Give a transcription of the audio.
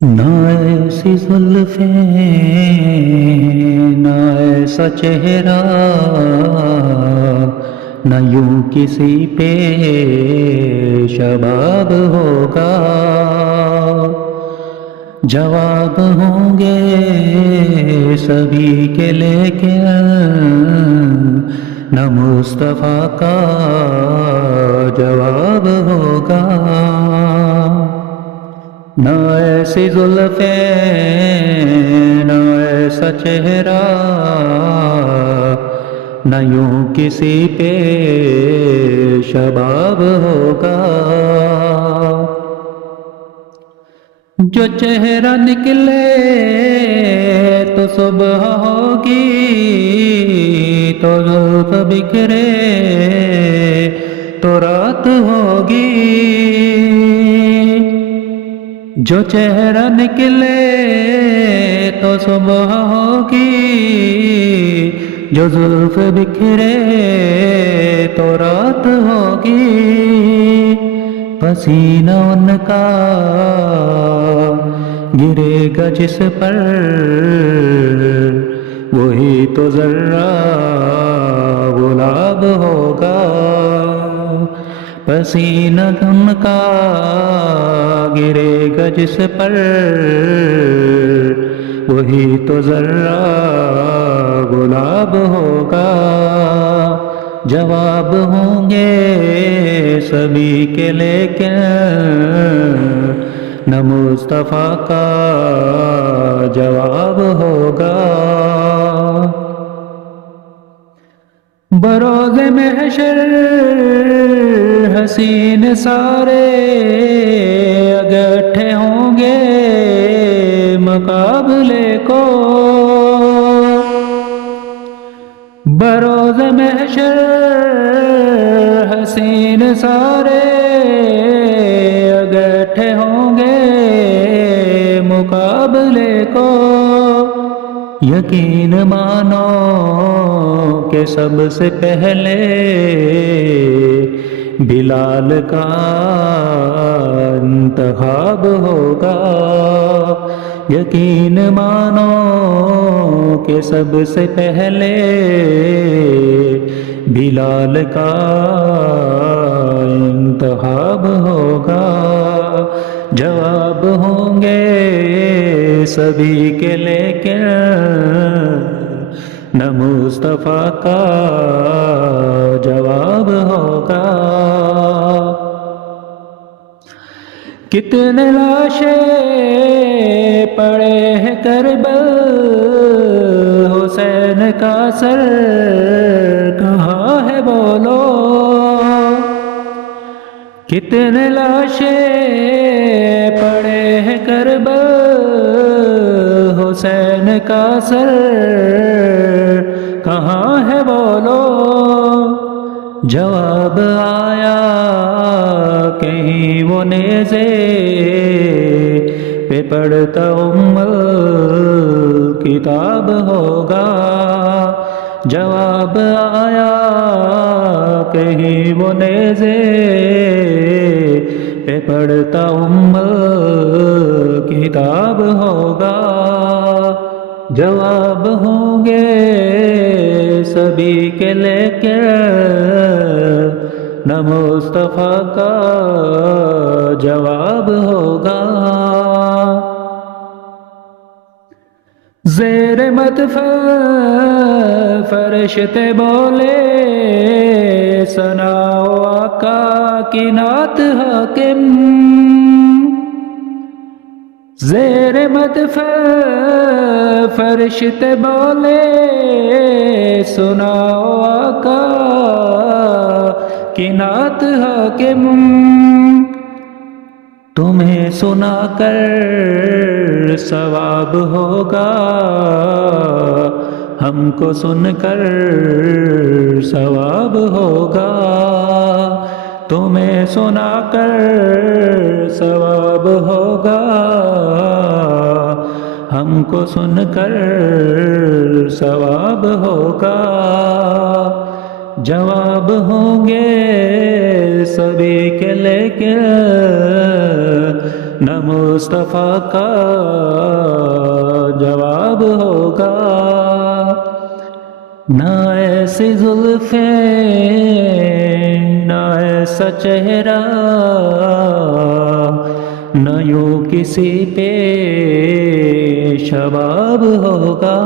نہ ایسی زلفیں نہ ایسا چہرہ، نہ یوں کسی پہ شباب ہوگا، جواب ہوں گے سبھی کے لیکن نہ مصطفیٰ کا جواب ہوگا۔ نہ ایسی زلفیں نہ ایسا چہرہ، نہ یوں کسی پہ شباب ہوگا، جو چہرہ نکلے تو صبح ہوگی، تو زلف بکھرے تو رات ہوگی، جو چہرہ نکلے تو صبح ہوگی، جو زلف بکھرے تو رات ہوگی، پسینہ ان کا گرے گا جس پر وہی تو ذرہ گلاب ہوگا، پسینہ ان کا گرے گا جس پر وہی تو ذرہ گلاب ہوگا، جواب ہوں گے سبھی کے لیکن نہ مصطفیٰ کا جواب ہوگا۔ بروز محشر حسین سارے اکٹھے ہوں گے مقابلے کو، بروز محشر حسین سارے اکٹھے ہوں گے مقابلے کو، یقین مانو کہ سب سے پہلے بلال کا انتخاب ہوگا، یقین مانو کہ سب سے پہلے بلال کا انتخاب ہوگا، جواب ہوں گے سبھی کے لیکن نہ مصطفیٰ کا جواب ہوگا۔ کتنے لاشیں پڑے ہیں کربل، حسین کا سر کہاں ہے بولو، کتنے لاشیں پڑے ہیں کربل، حسین کا سر کہاں ہے بولو، جواب آیا کہیں وہ نیزے پہ پڑھتا کتاب ہوگا، جواب آیا کہیں وہ نیزے پہ پڑھتا کتاب ہوگا، جواب ہوں گے سبھی کے لیکن نہ مصطفیٰ کا جواب ہوگا۔ زیر مدفع فرشتے بولے سناؤ آقا کی نعت حاکم، زیر مدفع فرشتے بولے سناؤ آقا کی نعت حاکم، تمہیں سنا کر ثواب ہوگا، ہم کو سن کر ثواب ہوگا، تمہیں سنا کر ثواب ہوگا، ہم کو سن کر ثواب ہوگا، جواب ہوں گے سبھی کے لیکن نہ مصطفیٰ کا جواب ہوگا، نہ ایسی زلفیں نہ ایسا چہرہ، نہ یوں کسی پہ شباب ہوگا۔